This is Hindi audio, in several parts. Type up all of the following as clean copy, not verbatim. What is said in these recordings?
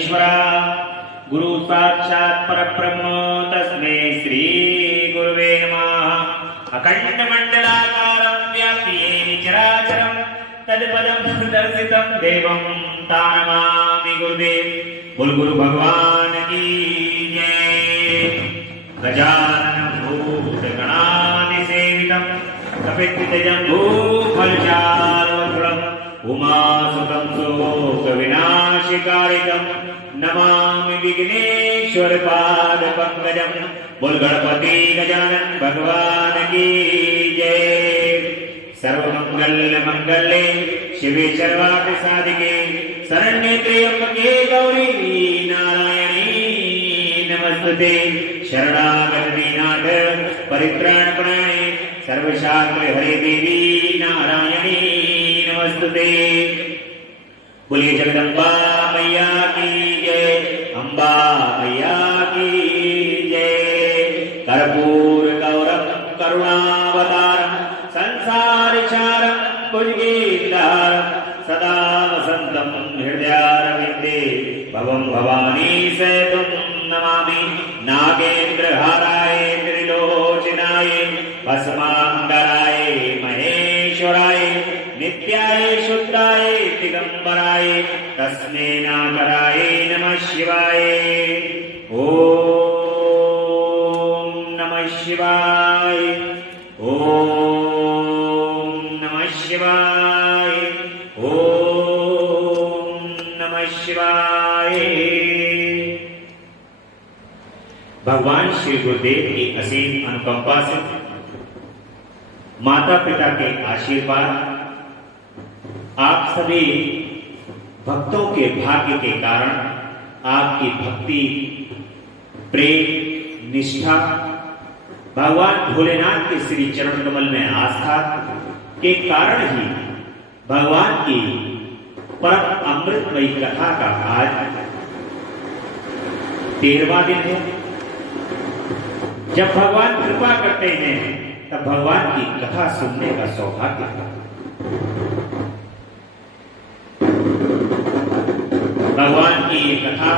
परमेश्वरा गुरु साक्षात् परब्रह्म तस्मै श्री गुरुवे नमः। अखंड मंडलाकारं व्याप्ति येन चराचरं तत्पदं दर्शितं देवं तानमामि गुरुदेव। बोल गुरु भगवान की जय। गजाननं भूतगणादिसेवितं कपित्थजम्बूफलचारुभक्षणम् उमासुतं शोकविनाशकारितं नमामि विघ्नेश्वरपादपङ्कजं। बोल गणपति गजानन भगवान की जय। सर्वमंगलमंगले शिवे सर्वार्थ साधिके शरण्ये त्र्यंबके गौरी नारायणी नमस्ते। शरणागति नाथ परित्राणपरायणे सर्वशास्त्र हरे देवी नारायणी नमस्ते। बोलिए जगदम्बा मैया की जय, अम्बा मैया की जय। कर्पूर गौरम करुणावतारम संसारसारम भुजगेन्द्रहारम सदा वसंतं हृदयारविन्दे भवं भवानी सहितं नमामि। नागेन्द्रहाराय त्रिलोचनाय भस्मांगराय महेश्वराय नित्याय शुद्धाय दिगंबराय तस्मै नागराय नमः शिवाय। ओम नमः शिवाय, ओम नमः शिवाय, ओम नमः शिवाय। भगवान श्री गुरुदेव की असीम अनुकंपा से माता पिता के आशीर्वाद आप सभी भक्तों के भाग्य के कारण आपकी भक्ति प्रेम निष्ठा भगवान भोलेनाथ के श्री चरण कमल में आस्था के कारण ही भगवान की परम अमृतमयी कथा का आज 13वां दिन है। जब भगवान कृपा करते हैं तब भगवान की कथा सुनने का सौभाग्य है। भगवान की ये कथा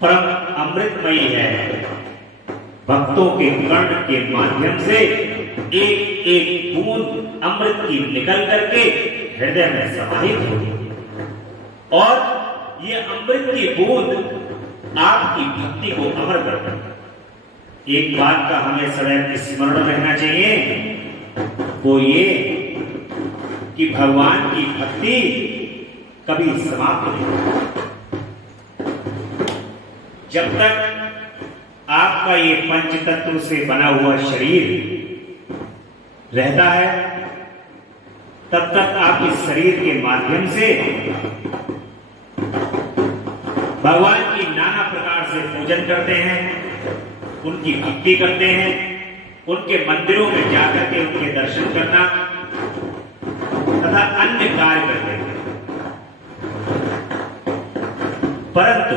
परम अमृतमयी है। भक्तों के कर्ण के माध्यम से एक एक बूंद अमृत की निकल करके हृदय में समाहित होगी और ये अमृत की बूंद आपकी भक्ति को अमर करती है। एक बात का हमें सदैव स्मरण रहना चाहिए, वो ये कि भगवान की भक्ति कभी समाप्त नहीं होती। जब तक आपका ये पंच तत्व से बना हुआ शरीर रहता है तब तक आप इस शरीर के माध्यम से भगवान की नाना प्रकार से पूजन करते हैं, उनकी भक्ति करते हैं, उनके मंदिरों में जाकर के उनके दर्शन करना तथा अन्य कार्य करते हैं। परंतु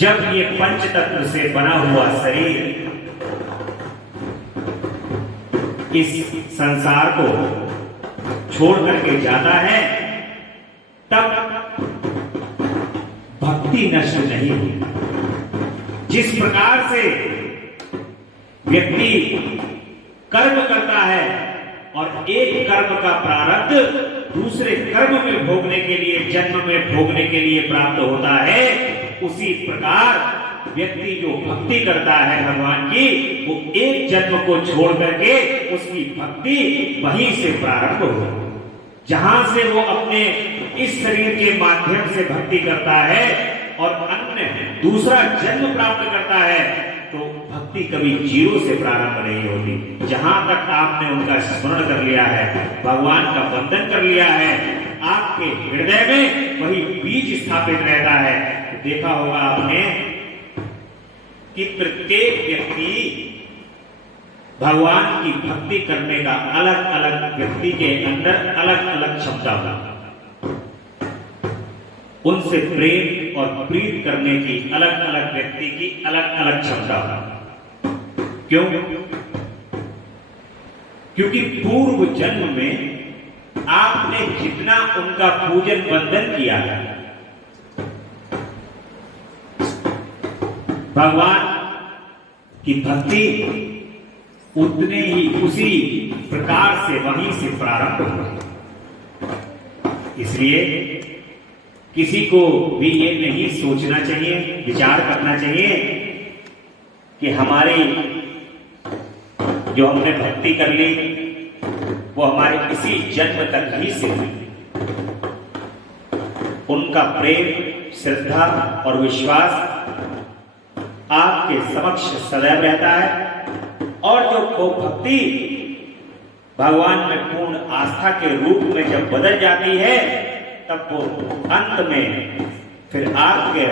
जब ये पंच तत्व से बना हुआ शरीर इस संसार को छोड़ करके जाता है तब भक्ति नष्ट नहीं हुई। जिस प्रकार से व्यक्ति कर्म करता है और एक कर्म का प्रारब्ध दूसरे कर्म में भोगने के लिए जन्म में भोगने के लिए प्राप्त होता है, उसी प्रकार व्यक्ति जो भक्ति करता है भगवान की, वो एक जन्म को छोड़ करके उसकी भक्ति वहीं से प्रारंभ हो। जहां से वो अपने इस शरीर के माध्यम से भक्ति करता है और अन्य दूसरा जन्म प्राप्त करता है तो भक्ति कभी जीरो से प्रारंभ नहीं होती। जहां तक आपने उनका स्मरण कर लिया है, भगवान का वंदन कर लिया है, आपके हृदय में वही बीज स्थापित रहता है। देखा होगा आपने कि प्रत्येक व्यक्ति भगवान की भक्ति करने का अलग अलग व्यक्ति के अंदर अलग अलग क्षमता होती है। उनसे प्रेम और प्रीत करने की अलग अलग व्यक्ति की अलग अलग क्षमता होती है। क्यों? क्योंकि पूर्व जन्म में आपने जितना उनका पूजन वंदन किया है भगवान की भक्ति उतने ही उसी प्रकार से वहीं से प्रारंभ हुई। इसलिए किसी को भी ये नहीं सोचना चाहिए, विचार करना चाहिए कि हमारी जो हमने भक्ति कर ली वो हमारे इसी जन्म तक ही से हुई। उनका प्रेम, श्रद्धा और विश्वास आपके समक्ष सदैव रहता है, और जो वो भक्ति भगवान में पूर्ण आस्था के रूप में जब बदल जाती है तब वो अंत में फिर आपके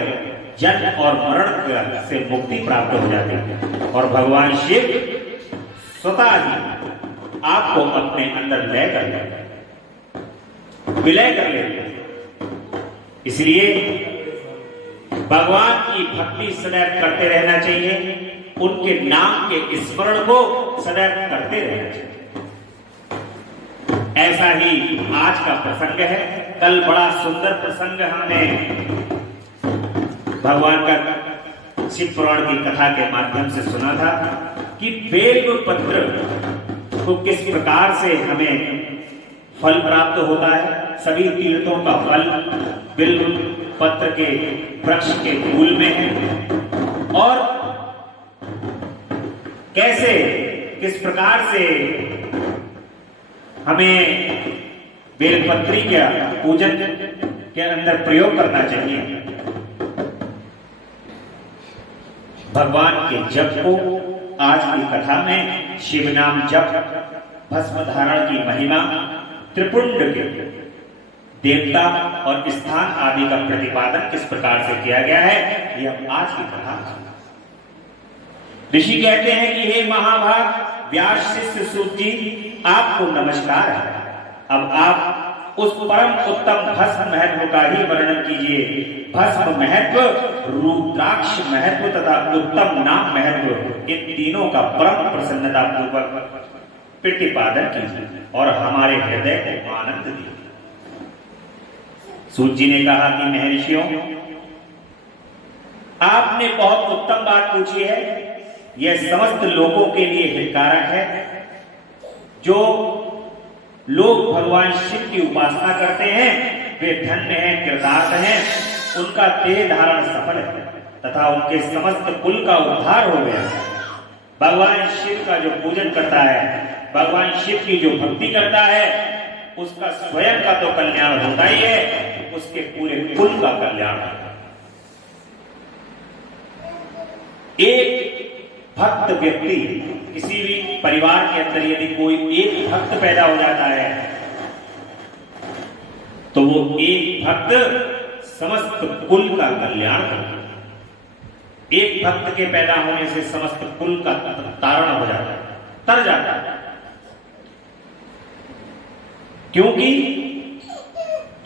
जन्म और मरण से मुक्ति प्राप्त हो जाती है और भगवान शिव स्वतः ही आपको अपने अंदर विलय कर लेते हैं। इसलिए भगवान की भक्ति सदैव करते रहना चाहिए, उनके नाम के स्मरण को सदैव करते रहना चाहिए। ऐसा ही आज का प्रसंग है। कल बड़ा सुंदर प्रसंग हमने भगवान का शिव पुराण की कथा के माध्यम से सुना था कि बेल पत्र को किस प्रकार से हमें फल प्राप्त होता है। सभी तीर्थों का फल बेल पत्र के वृक्ष के मूल में है, और कैसे किस प्रकार से हमें बेलपत्री का पूजन के अंदर प्रयोग करना चाहिए। भगवान के जप को आज की कथा में शिव नाम जप, भस्म धारण की महिमा, त्रिपुंड के देवता और स्थान आदि का प्रतिपादन किस प्रकार से किया गया है, यह आज की कथा। ऋषि कहते हैं कि हे महाभाग व्यास शिष्य सूत जी, आपको नमस्कार है। अब आप उस परम उत्तम भस्म महत्व का ही वर्णन कीजिए। भस्म महत्व, रुद्राक्ष महत्व तथा उत्तम नाम महत्व, इन तीनों का परम प्रसन्नता पूर्वक प्रतिपादन कीजिए और हमारे हृदय को आनंद दीजिए। सूत जी ने कहा कि महर्षियों, आपने बहुत उत्तम बात पूछी है। यह समस्त लोगों के लिए हितकारक है। जो लोग भगवान शिव की उपासना करते हैं वे धन्य हैं, कृतार्थ हैं, उनका देह धारण सफल है तथा उनके समस्त कुल का उद्धार हो गया है। भगवान शिव का जो पूजन करता है, भगवान शिव की जो भक्ति करता है, उसका स्वयं का तो कल्याण होता ही है, उसके पूरे कुल का कल्याण होता है। एक भक्त व्यक्ति, किसी भी परिवार के अंदर यदि कोई एक भक्त पैदा हो जाता है तो वो एक भक्त समस्त कुल का कल्याण करता है। एक भक्त के पैदा होने से समस्त कुल का तारण हो जाता है, तर जाता है। क्योंकि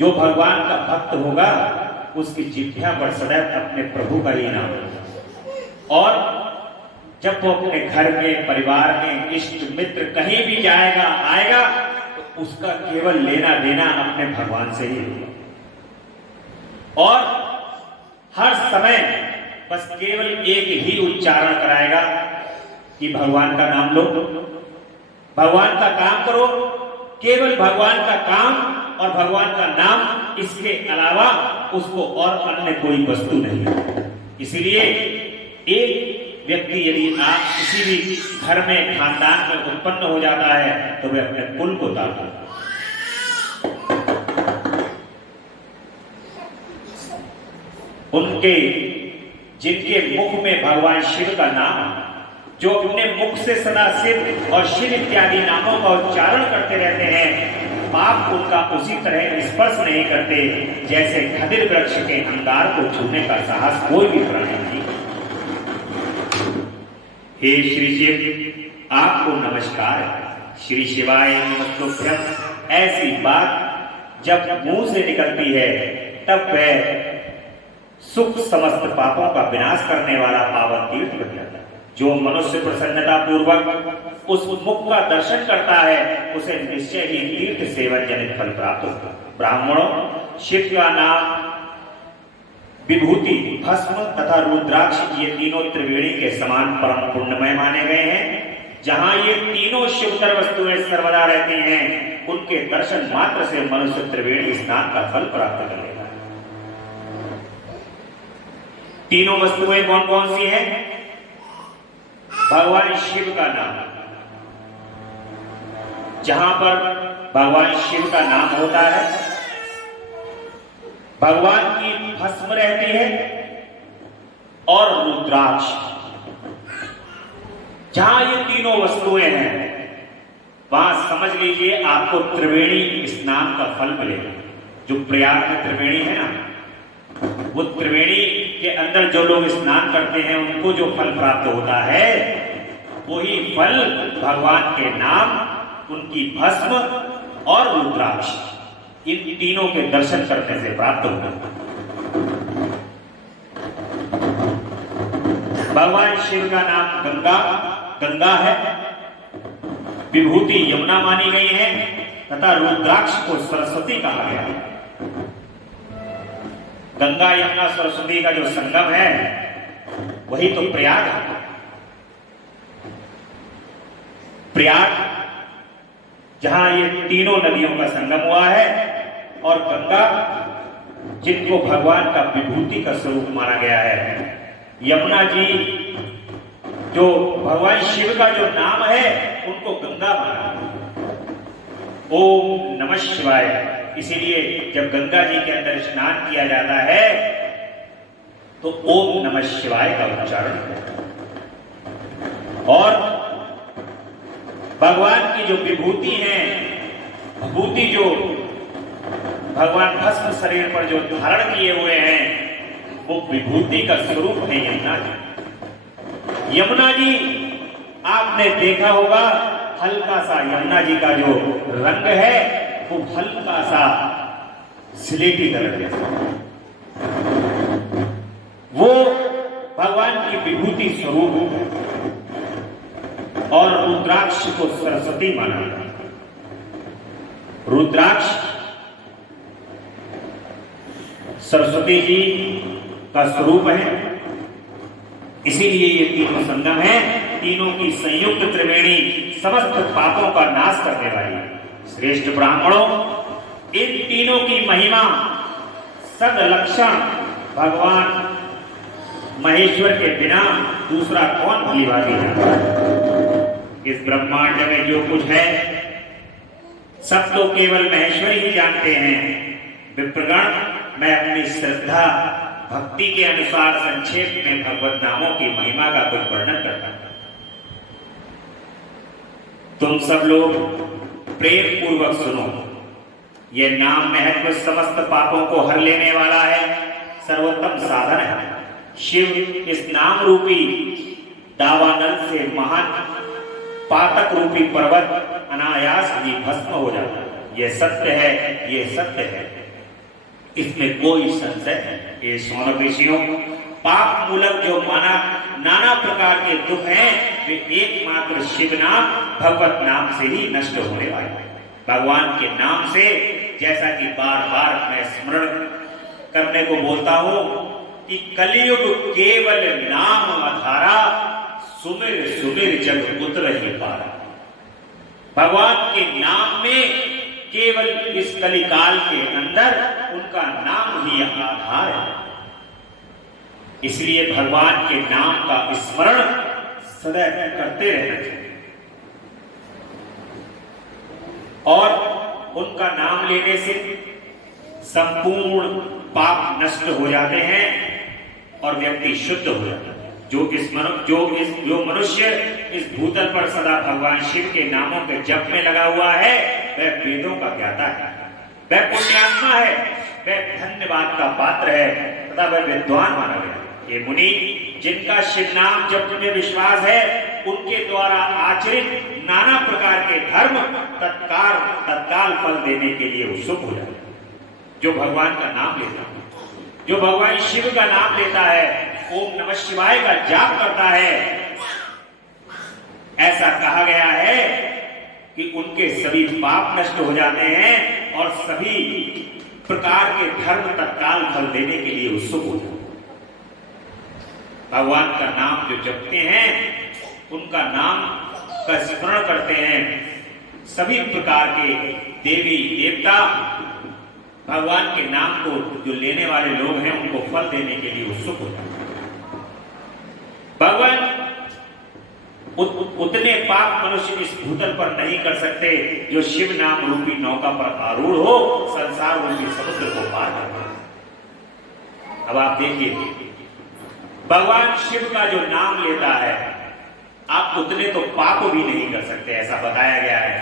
जो भगवान का भक्त होगा उसकी जिह्वा पर सदैव अपने प्रभु का ही नाम होगा, और जब वो अपने घर में, परिवार में, इष्ट मित्र कहीं भी जाएगा आएगा तो उसका केवल लेना देना अपने भगवान से ही होगा, और हर समय बस केवल एक ही उच्चारण कराएगा कि भगवान का नाम लो, भगवान का काम करो, केवल भगवान का काम और भगवान का नाम, इसके अलावा उसको और अन्य कोई वस्तु नहीं। इसीलिए एक व्यक्ति यदि आप किसी भी घर में, खानदान में उत्पन्न हो जाता है तो वे अपने कुल को त्यागता है। उनके जिनके मुख में भगवान शिव का नाम, जो अपने मुख से सदा शिव और शिव इत्यादि नामों का उच्चारण करते रहते हैं, पाप उनका उसी तरह स्पर्श नहीं करते जैसे खदिर वृक्ष के अंगार को छूने का साहस कोई भी प्राणी नहीं। हे श्री शिव, आपको नमस्कार। श्री शिवाय नमस्तुभ्यम। ऐसी बात जब मुंह से निकलती है तब वह सुख समस्त पापों का विनाश करने वाला पावन तीर्थ बन जाता है। जो मनुष्य प्रसन्नता पूर्वक उस मुख का दर्शन करता है उसे निश्चय ही तीर्थ सेवन जनित फल प्राप्त होता है। ब्राह्मणों, शिव का नाम विभूति, भस्म तथा रुद्राक्ष ये तीनों त्रिवेणी के समान परम पुण्यमय माने गए हैं। जहां ये तीनों शिवतर वस्तुएं सर्वदा रहती हैं, उनके दर्शन मात्र से मनुष्य त्रिवेणी स्नान का फल प्राप्त कर लेगा। तीनों वस्तुएं कौन कौन सी हैं? भगवान शिव का नाम, जहां पर भगवान शिव का नाम होता है, भगवान की भस्म रहती है और रुद्राक्ष, जहां ये तीनों वस्तुएं हैं वहां समझ लीजिए आपको त्रिवेणी स्नान का फल मिलेगा। जो प्रयाग में त्रिवेणी है ना, वो त्रिवेणी के अंदर जो लोग स्नान करते हैं उनको जो फल प्राप्त होता है, वही फल भगवान के नाम, उनकी भस्म और रुद्राक्ष, इन तीनों के दर्शन करने से प्राप्त होगा। भगवान शिव का नाम गंगा है, विभूति यमुना मानी गई है तथा रुद्राक्ष को सरस्वती कहा गया है। गंगा यमुना सरस्वती का जो संगम है वही तो प्रयाग है। प्रयाग जहां ये तीनों नदियों का संगम हुआ है, और गंगा जिनको भगवान का विभूति का स्वरूप माना गया है, यमुना जी जो भगवान शिव का जो नाम है उनको गंगा माना। ओम नमः शिवाय, इसीलिए जब गंगा जी के अंदर स्नान किया जाता है तो ओम नमः शिवाय का उच्चारण होता है। और भगवान की जो विभूति है, विभूति जो भगवान भस्म शरीर पर जो धारण किए हुए हैं, वो विभूति का स्वरूप है यमुना जी। यमुना जी आपने देखा होगा, हल्का सा यमुना जी का जो रंग है वो हल्का सा स्लेटी कलर जैसा, वो भगवान की विभूति स्वरूप है। और रुद्राक्ष को सरस्वती माना गया। रुद्राक्ष सरस्वती जी का स्वरूप है, इसीलिए ये तीनों संगम है। तीनों की संयुक्त त्रिवेणी समस्त पापों का नाश करने वाली है। श्रेष्ठ ब्राह्मणों, इन तीनों की महिमा सद लक्षण भगवान महेश्वर के बिना दूसरा कौन भली भांति जानता है। इस ब्रह्मांड में जो कुछ है सब तो केवल महेश्वर ही जानते हैं। विप्रगण, मैं अपनी श्रद्धा भक्ति के अनुसार संक्षेप में भगवत नामों की महिमा का कुछ वर्णन करता हूं। तुम सब लोग प्रेम पूर्वक सुनो। यह नाम महत्व समस्त पापों को हर लेने वाला है, सर्वोत्तम साधन है। शिव इस नाम रूपी दावानल से महान पातक रूपी पर्वत अनायास ही भस्म हो जाता है। यह सत्य है, यह सत्य है, इसमें कोई संशय नहीं। ये सोनपेशियों, पाप मूलक जो नाना प्रकार के दुख हैं, वे एकमात्र शिव नाम भगवत नाम से ही नष्ट होने वाले हैं। भगवान के नाम से, जैसा कि बार बार मैं स्मरण करने को बोलता हूं कि कलियुग केवल नाम आधारा, सुमिर सुमिर जग उतरहि पारा। भगवान के नाम में केवल इस कलिकाल के अंदर उनका नाम ही आधार है। इसलिए भगवान के नाम का स्मरण सदैव करते रहना चाहिए और उनका नाम लेने से संपूर्ण पाप नष्ट हो जाते हैं और व्यक्ति शुद्ध हो जाता है। जो मनुष्य इस भूतल पर सदा भगवान शिव के नामों के जप में लगा हुआ है, वह वेदों का ज्ञाता है, वह पुण्यात्मा है, वह धन्यवाद का पात्र है तथा वह विद्वान माना गया। ये मुनि जिनका शिव नाम जप में विश्वास है, उनके द्वारा आचरित नाना प्रकार के धर्म तत्काल फल देने के लिए उत्सुक हो जाते हैं। जो भगवान का नाम लेता है, जो भगवान शिव का नाम लेता है, ओम नमः शिवाय का जाप करता है, ऐसा कहा गया है कि उनके सभी पाप नष्ट हो जाते हैं और सभी प्रकार के धर्म तत्काल फल देने के लिए उत्सुक हो जाते। भगवान का नाम जो जपते हैं, उनका नाम का स्मरण करते हैं, सभी प्रकार के देवी देवता भगवान के नाम को जो लेने वाले लोग हैं उनको फल देने के लिए उत्सुक हो जाते हैं। भगवान उतने पाप मनुष्य इस भूतल पर नहीं कर सकते जो शिव नाम रूपी नौका पर आरूढ़ हो संसार रूपी समुद्र को पार कर। अब आप देखिए, भगवान शिव का जो नाम लेता है, आप उतने तो पाप भी नहीं कर सकते। ऐसा बताया गया है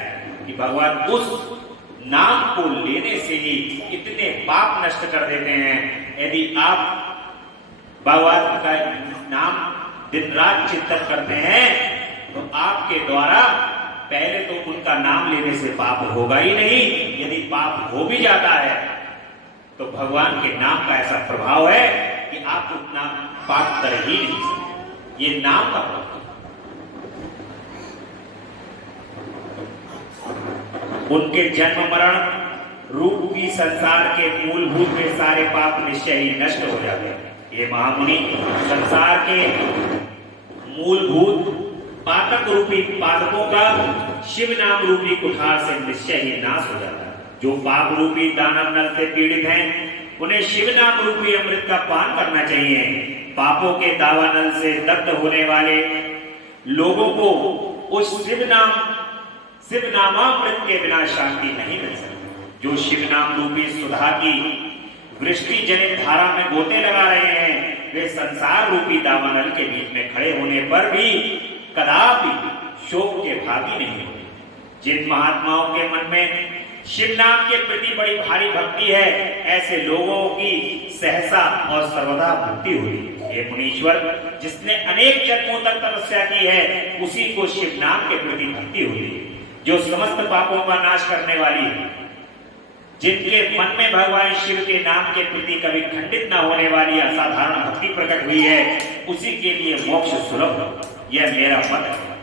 कि भगवान उस नाम को लेने से ही इतने पाप नष्ट कर देते हैं। यदि आप भगवान का नाम दिन रात चिंतन करते हैं तो आपके द्वारा पहले तो उनका नाम लेने से पाप होगा ही नहीं, यदि पाप हो भी जाता है तो भगवान के नाम का ऐसा प्रभाव है कि आप उतना पाप कर ही नहीं सकते। ये नाम का प्रभाव। उनके जन्म मरण रूपी संसार के मूलभूत में सारे पाप निश्चय ही नष्ट हो जाते हैं। ये महामुनि, संसार के मूलभूत पातक रूपी पातकों का शिव नाम रूपी कुठार से निश्चय ही नाश हो जाता है। जो पाप रूपी दानव नल से पीड़ित हैं, उन्हें शिव नाम रूपी अमृत का पान करना चाहिए। पापों के दावानल से दग्ध होने वाले लोगों को उस शिव नामामृत के बिना शांति नहीं मिल सकती। जो शिव नाम रूपी सुधा की वृष्टि जनित धारा में गोते लगा रहे हैं, वे संसार रूपी दावानल के बीच में खड़े होने पर भी कदापि शोक के भागी नहीं होते। जिन महात्माओं के मन में शिव नाम के प्रति बड़ी भारी भक्ति है, ऐसे लोगों की सहसा और सर्वदा भक्ति हुई। हे मुनीश्वर, जिसने अनेक जन्मों तक तपस्या की है, उसी को शिव नाम के प्रति भक्ति हुई, जो समस्त पापों का नाश करने वाली है। जिनके मन में भगवान शिव के नाम के प्रति कभी खंडित न होने वाली असाधारण भक्ति प्रकट हुई है, उसी के लिए मोक्ष सुलभ। यह मेरा मत है।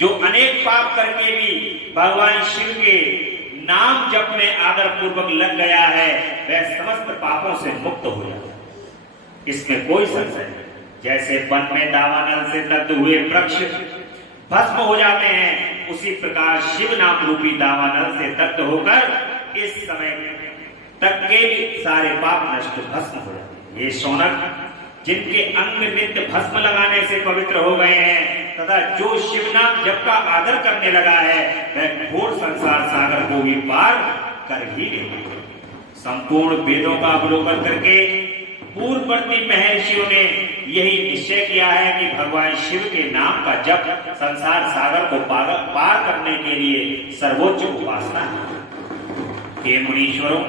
जो अनेक पाप करके भी भगवान शिव के नाम जप में आदर पूर्वक लग गया है, वह समस्त पापों से मुक्त हो जाता है। इसमें कोई संशय नहीं। जैसे वन में दावानल से दग्ध हुए वृक्ष भस्म हो जाते हैं, उसी प्रकार शिव नाम रूपी दावानल से दग्ध होकर इस समय तक के सारे पाप नष्ट भस्म हो जाते हैं। ये शौनक, जिनके अंग नित्य भस्म लगाने से पवित्र हो गए हैं तथा जो शिव नाम जप का आदर करने लगा है, वह घोर संसार सागर को भी पार कर ही लेगा। संपूर्ण वेदों का अवलोकन करके पूर्ववर्ती महर्षियों ने यही निश्चय किया है कि भगवान शिव के नाम का जप संसार सागर को पार करने के लिए सर्वोच्च उपासना है। हे मुनीश्वरों,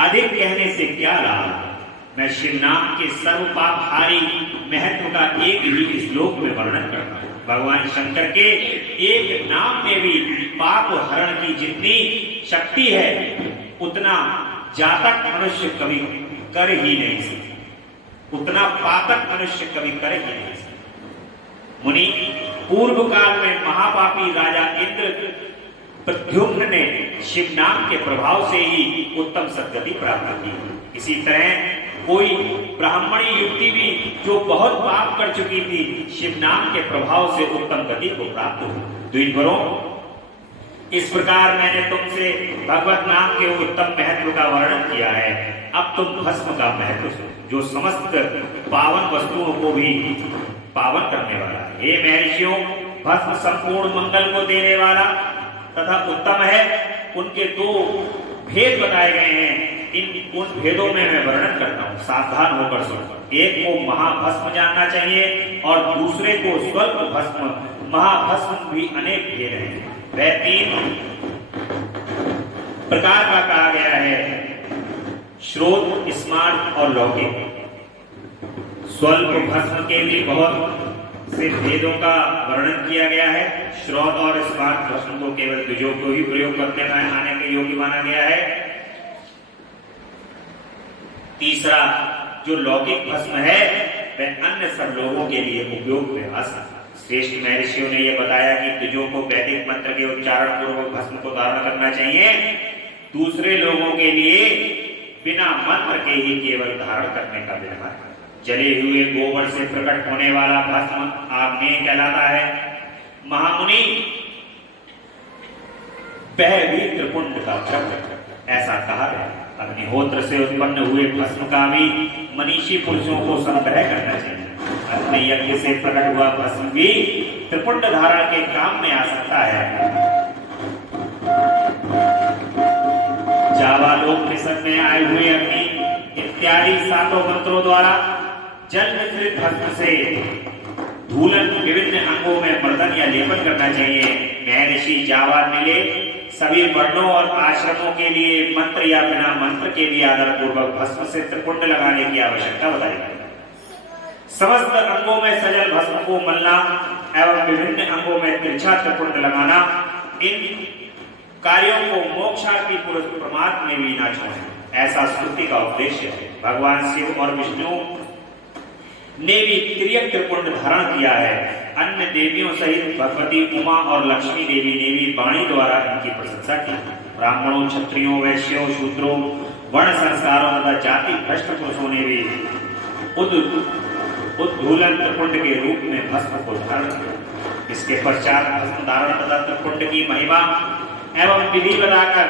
अधिक कहने से क्या लाभ। मैं शिव नाम के सर्व पापहारी महत्व का एक ही श्लोक में वर्णन करता हूं। भगवान शंकर के एक नाम में भी पाप हरण की जितनी शक्ति है, उतना जातक मनुष्य कभी कर ही नहीं सकता, उतना पातक मनुष्य कभी कर ही नहीं सकता। मुनि, पूर्व काल में महापापी राजा इंद्र प्रद्युम्न ने शिव नाम के प्रभाव से ही उत्तम सद्गति प्राप्त की। इसी तरह कोई ब्राह्मणी युवती भी जो बहुत पाप कर चुकी थी, शिव नाम के प्रभाव से उत्तम गति को प्राप्त हुई। द्विजवरों, इस प्रकार मैंने तुमसे भगवत नाम के उत्तम महत्व का वर्णन किया है। अब तुम भस्म का महत्व सुनो, जो समस्त पावन वस्तुओं को भी पावन करने वाला है। हे महर्षियों, भस्म संपूर्ण मंगल को देने वाला तथा उत्तम है। उनके दो भेद बताए गए हैं, उन भेदों में मैं वर्णन करता हूं, सावधान होकर सुनो। एक को महाभस्म जानना चाहिए और दूसरे को स्वल्प भस्म। महाभस्म भी अनेक भेद हैं। वह 3 प्रकार का कहा गया है, श्रोत, स्मार्त और लौकिक। स्वल्प भस्म के लिए बहुत से भेदों का वर्णन किया गया है। श्रोत और स्मार्त भस्म को केवल द्विजों को ही प्रयोग करने में आने के योग्य माना गया है। तीसरा जो लौकिक भस्म है, वह अन्य सब लोगों के लिए उपयोग में आ सकता। श्रेष्ठ महर्षियों ने यह बताया कि द्विजों को वैदिक मंत्र के उच्चारण पूर्वक भस्म को धारण करना चाहिए दूसरे लोगों के लिए बिना मंत्र के ही केवल धारण करने का विधान। जले हुए गोबर से प्रकट होने वाला भस्म आग्नेय कहलाता है। महामुनि वह भी त्रिपुंड का द्रव्य ऐसा कहा गया। अग्निहोत्र से उत्पन्न हुए भस्म का भी मनीषी पुरुषों को संग्रह करना चाहिए। अपने यज्ञ से प्रकट हुआ भस्म भी त्रिपुंड धारण के काम में आ सकता है। जावालोक निषद में आए हुए अग्नि इत्यादि 7 मंत्रों द्वारा जल मिश्रित भस्म से धूलन विभिन्न अंगों में मर्दन या लेपन करना चाहिए। महर्षि जावा मिले सभी वर्णों और आश्रमों के लिए मंत्र या बिना मंत्र के भी आदर पूर्वक भस्म से त्रिपुंड लगाने की आवश्यकता बताई गई। समस्त अंगों में सजल भस्म को मलना एवं विभिन्न अंगों में तिरछा त्रिपुंड लगाना, इन कार्यों को मोक्षार्थी पुरुष प्रमाद में भी ना छोड़े, ऐसा स्तुति का उद्देश्य है। भगवान शिव और विष्णु ने भी त्रियक त्रिपुंड धारण किया है। अन्य देवियों सहित भगवती उमा और लक्ष्मी देवी ने भी वाणी द्वारा इनकी प्रशंसा की। ब्राह्मणों, क्षत्रियों, वैश्यों, शूद्रों, वर्ण संस्कारों तथा जाति भ्रष्ट पुरुषों ने भी उद्धूलन त्रिपुंड के रूप में भस्म को धारण किया। इसके पश्चात भस्म धारण तथा त्रिपुंड की महिमा एवं विधि बताकर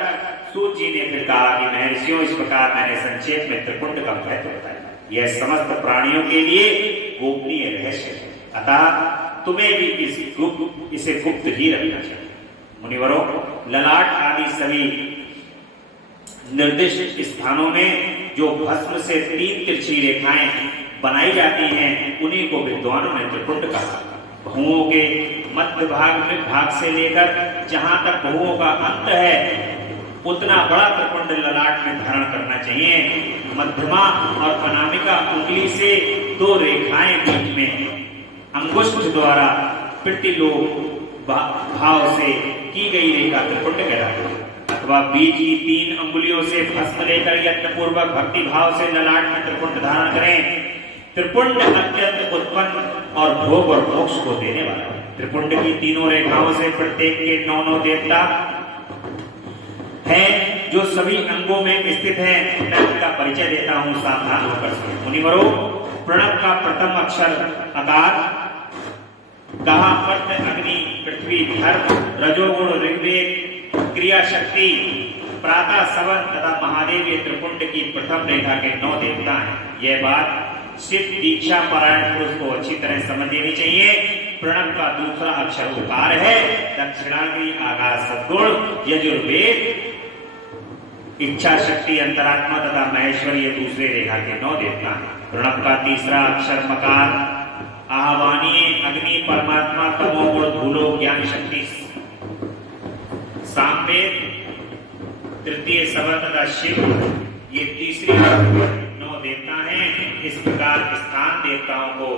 सूत जी ने फिर कहा कि महर्षियों, इस प्रकार मैंने संक्षेप में त्रिपुंड का महत्व बताया। यह समस्त प्राणियों के लिए गोपनीय रहस्य है, अतः तुम्हें भी इसे गुप्त ही रखना चाहिए। मुनिवरों, ललाट आदि सभी निर्दिष्ट स्थानों में जो भस्म से 3 तिरछी रेखाएं बनाई जाती हैं, उन्हीं को विद्वानों ने त्रिपुंड कहा। बहुओं के मध्य भाग से लेकर जहां तक बहुओं का अंत है, उतना बड़ा त्रिपुंड ललाट में धारण करना चाहिए। मध्यमा और अनामिका उंगली से 2 रेखाएं बीच में अंगुष्ठ द्वारा प्रतिलोक भाव से की गई रेखा त्रिपुंड कहलाती है। अथवा बीच की 3 अंगुलियों से भस्म लेकर यत्नपूर्वक भक्ति भाव से ललाट में त्रिपुंड धारण करें। त्रिपुंड अत्यंत उत्पन्न और भोग और मोक्ष को देने वाला है। त्रिपुंड की 3 रेखाओं से प्रत्येक के 9 देवता हैं जो सभी अंगों में स्थित हैं। मैं उनका परिचय देता हूं, सावधान होकर सुनो। मुनिवरों, प्रणव का प्रथम अक्षर अकार, कहा पद्म, अग्नि, पृथ्वी, धर्म, रजोगुण, ऋग्वेद, क्रिया शक्ति, प्रातः, सवन तथा महादेव, ये त्रिपुंड की प्रथम रेखा के 9 देवता हैं। यह बात सिर्फ दीक्षा परायण पुरुष को अच्छी तरह समझ लेनी चाहिए। प्रणव का दूसरा अक्षर उकार है। दक्षिणाग्नि, आकाश, सद्गुण, यजुर्वेद, इच्छा शक्ति, अंतरात्मा तथा महेश्वर, ये दूसरे रेखा के 9 देवता हैं। प्रणव का तीसरा अक्षर मकार, आह्वानीय, अग्नि, परमात्मा, तमोगुण, धूलो, ज्ञान शक्ति, सामवेद, तृतीय सवन तथा शिव, ये तीसरी 9 देवता हैं। इस प्रकार स्थान देवताओं को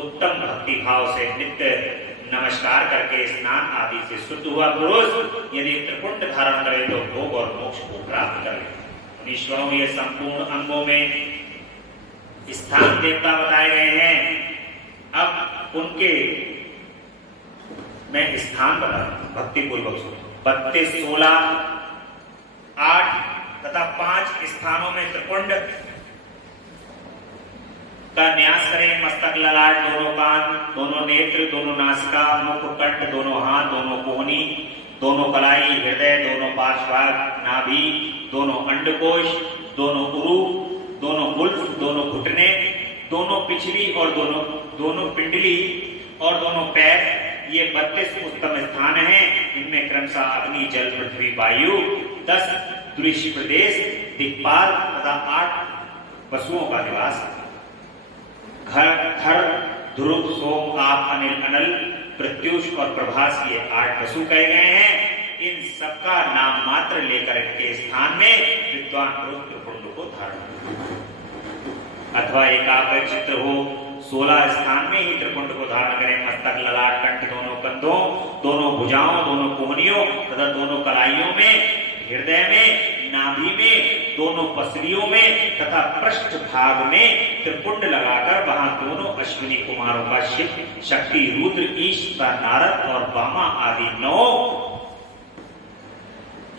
उत्तम भक्ति भाव से नित्य नमस्कार करके स्नान आदि से शुद्ध हुआ पुरुष यदि त्रिपुंड धारण करे तो भोग और मोक्ष को प्राप्त करे। ईश्वरों, ये संपूर्ण अंगों में स्थान देवता बताए गए हैं। अब उनके मैं स्थान बता भक्ति पूर्वक सुनो। 32, 16, 8 तथा 5 स्थानों में त्रिपुंड का न्यास करें। मस्तक, ललाट, दोनों कान, दोनों नेत्र, दोनों नासिका, मुख, कंठ, दोनों हाथ, दोनों कोहनी, दोनों कलाई, हृदय, दोनों पार्श्वभाग, नाभि, दोनों अंडकोश, दोनों उरु, दोनों गुल्फ, दोनों घुटने, दोनों पिछली और दोनों पिंडली और दोनों पैर, ये 32 उत्तम स्थान हैं। इनमें क्रमशः अग्नि, जल, पृथ्वी, वायु, 10 दृश्य प्रदेश, दिक्पाल तथा 8 वसुओं का निवास है। घर, ध्रुव, सोम, आप, अनिल, अनल, प्रत्युष और प्रभास, ये 8 वसु कहे गए हैं। इन सबका नाम मात्र लेकर इनके स्थान में विद्वान पुरुष त्रिपुंड को धारण अथवा एकाग्र चित्र हो 16 स्थान में ही त्रिपुंड को धारण करें। मस्तक, ललाट, कंठ, दोनों कंधों, दोनों भुजाओं, दोनों कोहनियों तथा दोनों कलाइयों में, हृदय में, नाभि में, दोनों पसलियों में तथा पृष्ठ भाग में त्रिपुंड लगाकर वहां दोनों अश्विनी कुमारों का शिव, शक्ति, रुद्र, ईश, नारद और वामा आदि 9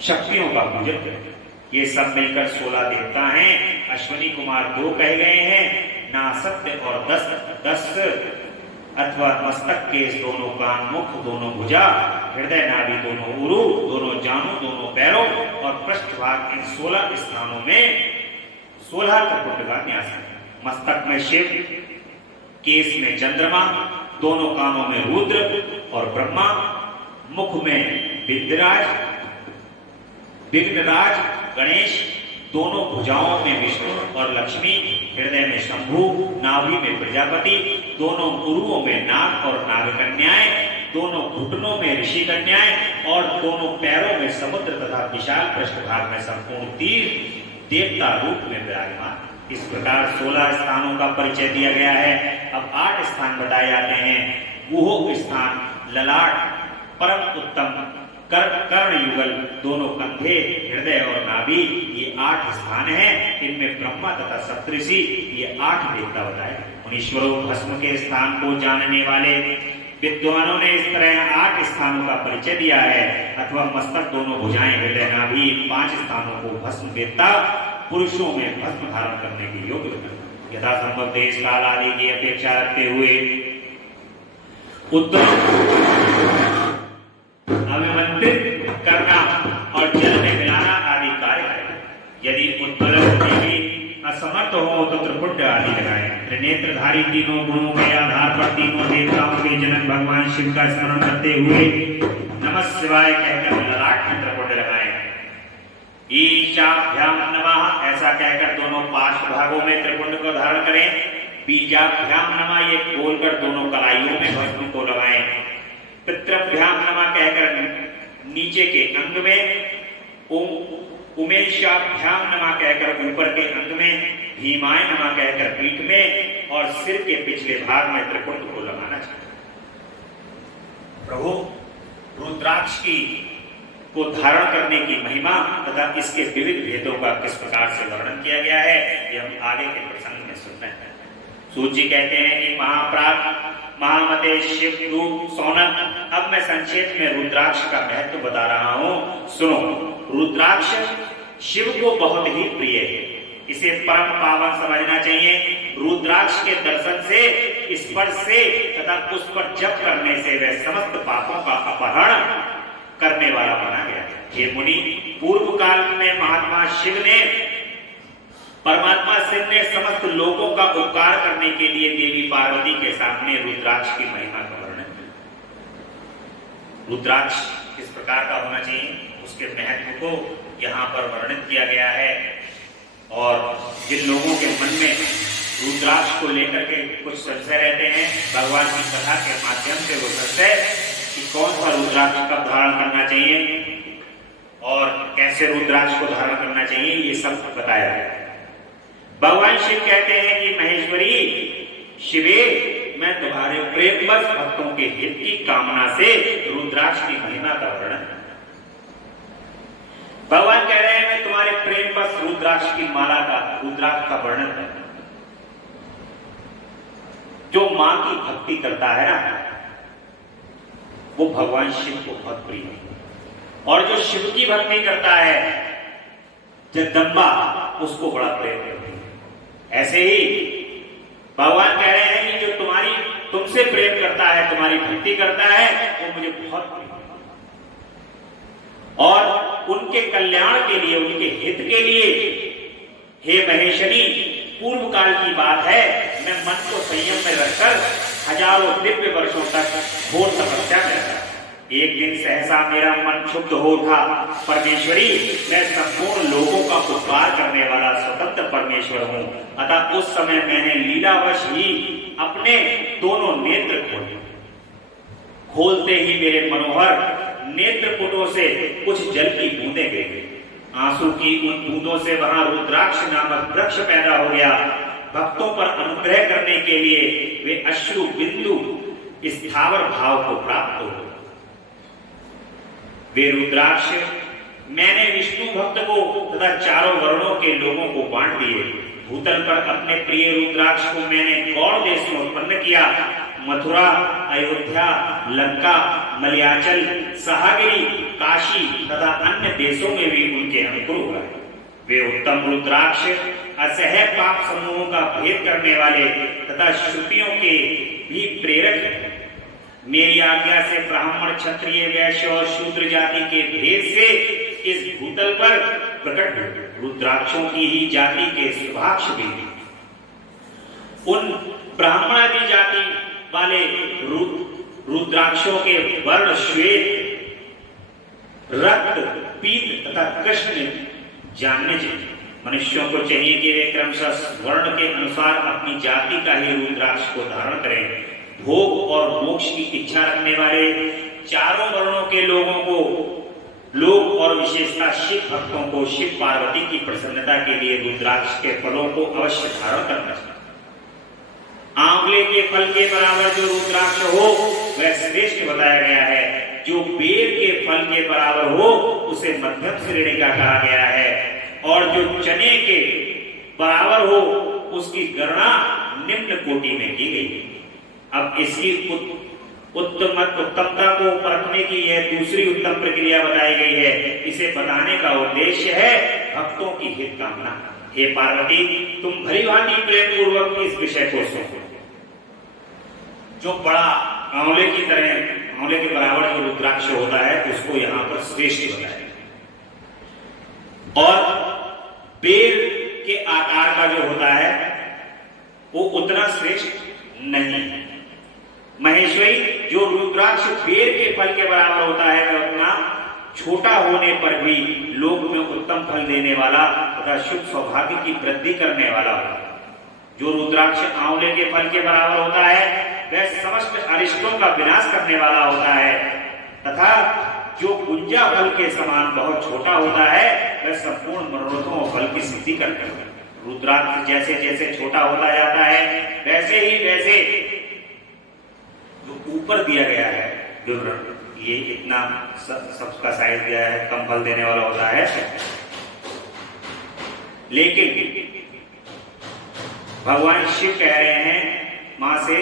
शक्तियों का पूजन करें। ये सब मिलकर 16 देवता हैं। अश्विनी कुमार 2 कहे गए हैं। नासत्य और दस्त अथवा मस्तक केस, दोनों कान, मुख, दोनों भुजा, हृदय नाभि, दोनों उरु, दोनों जानु, दोनों पैरों और पृष्ठभाग, इन 16 स्थानों में 16 त्रिपुट का न्यास है। मस्तक में शिव, केस में चंद्रमा, दोनों कानों में रुद्र और ब्रह्मा, मुख में विघ्नराज गणेश, दोनों भुजाओं में विष्णु और लक्ष्मी, हृदय में शंभु, नाभि में प्रजापति, दोनों उरुओं में नाग और नागकन्याएं, दोनों घुटनों में ऋषि कन्याएं और दोनों पैरों में समुद्र तथा विशाल पृष्ठभाग में संपूर्ण तीर्थ देवता रूप में विराजमान। इस प्रकार 16 स्थानों का परिचय दिया गया है। अब 8 स्थान बताए जाते हैं। वो स्थान ललाट, परम उत्तम, कर्ण युगल, दोनों कंधे, हृदय और नाभि, ये 8 स्थान हैं। इनमें ब्रह्मा तथा सप्तऋषि, ये 8 देवता बताए। मुनीश्वरों, भस्म के स्थान को जानने वाले विद्वानों ने इस तरह 8 स्थानों का परिचय दिया है। अथवा मस्तक, दोनों भुजाएं, हृदय, नाभि, 5 स्थानों को भस्म देवता पुरुषों में भस्म धारण करने के योग्य बनाया। यथासंभव देश काल आदि की अपेक्षा रखते हुए उत्तर अभिमंत्रित करना और जल में मिलाना आदि कार्य करें। यदि उत्पन्न होने में असमर्थ हो तो त्रिपुट आदि लगाएं। त्रिनेत्रधारी तीनों गुणों के आधार पर तीनों देवताओं के जनक भगवान शिव का स्मरण करते हुए नमः शिवाय कहकर ललाट में त्रिपुट लगाएं। ईशाभ्याम नमः ऐसा कहकर दोनों पार्श्व भागों में त्रिपुंड को धारण करें। बीजाभ्याम नमः ये खोलकर दोनों कलाइयों में भस्म को लगाएं। पितृभ्याम नमः कहकर नीचे के अंग में, उमेशाभ्याम नमः कहकर ऊपर के अंग में, भीमाय नमः कहकर पीठ में और सिर के पिछले भाग में त्रिपुंड को लगाना चाहिए। प्रभु रुद्राक्ष की को धारण करने की महिमा तथा इसके विविध भेदों का किस प्रकार से वर्णन किया गया है, ये हम आगे के प्रसंग में सुनते हैं। सूत जी कहते हैं कि महाप्राग महामते शिव रूप सौनक। अब मैं संक्षेप में रुद्राक्ष का महत्व बता रहा हूं, सुनो। रुद्राक्ष शिव को बहुत ही प्रिय है, इसे परम पावन समझना चाहिए। रुद्राक्ष के दर्शन से, स्पर्श से तथा उस पर जप करने से वह समस्त पापों का अपहरण करने वाला माना गया है। ये मुनि, पूर्व काल में महात्मा शिव ने, परमात्मा शिव ने समस्त लोगों का उपकार करने के लिए देवी पार्वती के सामने रुद्राक्ष की महिमा का वर्णन किया। रुद्राक्ष किस प्रकार का होना चाहिए, उसके महत्व को यहाँ पर वर्णन किया गया है। और जिन लोगों के मन में रुद्राक्ष को लेकर के कुछ संशय रहते हैं, भगवान की कथा के माध्यम से वो संशय कि कौन सा रुद्राक्ष कब धारण करना चाहिए और कैसे रुद्राक्ष को धारण करना चाहिए, ये सब बताया है। भगवान शिव कहते हैं कि महेश्वरी शिवे, मैं तुम्हारे प्रेमवश भक्तों के हित की कामना से रुद्राक्ष की महिमा का वर्णन। भगवान कह रहे हैं मैं तुम्हारे प्रेमवश रुद्राक्ष की माला का, रुद्राक्ष का वर्णन करता। जो मां की भक्ति करता है ना, वो भगवान शिव को बहुत प्रिय है। और जो शिव की भक्ति करता है, जगदम्बा, उसको बड़ा प्रेम करती है। ऐसे ही भगवान कह रहे हैं कि जो तुमसे प्रेम करता है, तुम्हारी भक्ति करता है, वो मुझे बहुत प्रिय है। और उनके कल्याण के लिए, उनके हित के लिए, हे महेश्वरी, पूर्व काल की बात है, मैं मन को संयम में रखकर हजारों दिव्य वर्षों तक घोर तपस्या करता। एक दिन सहसा मेरा मन क्षुब्ध हो उठा। परमेश्वरी, मैं संपूर्ण लोगों का उपकार करने वाला स्वतंत्र परमेश्वर हूं। अतः उस समय मैंने लीलावश ही अपने दोनों नेत्र खोले। खोलते ही मेरे मनोहर नेत्रपुटों से कुछ जल की बूंदें गिरी। आंसू की उन बूंदों से वहां रुद्राक्ष नामक वृक्ष पैदा हो गया। भक्तों पर अनुग्रह करने के लिए वे अश्रु बिंदु स्थावर भाव को प्राप्त हो। वे रुद्राक्ष मैंने विष्णु भक्त को तथा चारों वर्णों के लोगों को बांट दिए। भूतल पर अपने प्रिय रुद्राक्ष को मैंने गौड़ देश में उत्पन्न किया। मथुरा, अयोध्या, लंका, मलयाचल, सहागिरी, काशी तथा अन्य देशों में भी उनके अंकुर हुआ। वे उत्तम रुद्राक्ष असह्य पाप समूहों का भेद करने वाले तथा श्रुतियों के भी प्रेरक हैं। मेरी आज्ञा से ब्राह्मण, क्षत्रिय, वैश्य और शूद्र जाति के भेद से इस भूतल पर प्रकट रुद्राक्षों की ही जाति के शुभाक्ष भी हैं। उन ब्राह्मण आदि जाति वाले रुद्राक्षों के वर्ण श्वेत, रक्त, पीत तथा कृष्ण जानने चाहिए। मनुष्यों को चाहिए कि वे क्रमशः वर्ण के अनुसार अपनी जाति का ही रुद्राक्ष को धारण करें। भोग और मोक्ष की इच्छा रखने वाले चारों वर्णों के लोगों को लोग और विशेषता शिव भक्तों को शिव पार्वती की प्रसन्नता के लिए रुद्राक्ष के फलों को अवश्य धारण करना चाहिए। आंवले के फल के बराबर जो रुद्राक्ष हो वह श्रेष्ठ बताया गया है। जो बेर के फल के बराबर हो उसे मध्यम श्रेणी का कहा गया है, और जो चने के बराबर हो उसकी गणना निम्न कोटि में की गई। अब इसकी उत्तमता को परखने की यह दूसरी उत्तम प्रक्रिया बताई गई है। इसे बताने का उद्देश्य है भक्तों की हित कामना। हे पार्वती, तुम भली भांति प्रेम पूर्वक इस विषय को सुनो। जो बड़ा आंवले की तरह, आंवले के बराबर जो रुद्राक्ष होता है उसको यहाँ पर श्रेष्ठ बताया, और बेर के आकार का जो होता है वो उतना श्रेष्ठ नहीं है। महेश्वरी, जो रुद्राक्ष बेर के फल के बराबर होता है वह उतना छोटा होने पर भी लोक में उत्तम फल देने वाला तथा शुभ सौभाग्य की वृद्धि करने वाला होता है। जो रुद्राक्ष आंवले के फल के बराबर होता है वह समस्त अरिष्टों का विनाश करने वाला होता है, तथा जो गुंजा फल के समान बहुत छोटा होता है वह संपूर्ण मनोरथों और फल की सिद्धि करता है। रुद्राक्ष जैसे जैसे छोटा होता जाता है वैसे ही वैसे जो ऊपर दिया गया है विवरण, ये इतना सबका साइज दिया है, कम फल देने वाला होता है। लेकिन भगवान शिव कह रहे हैं मां से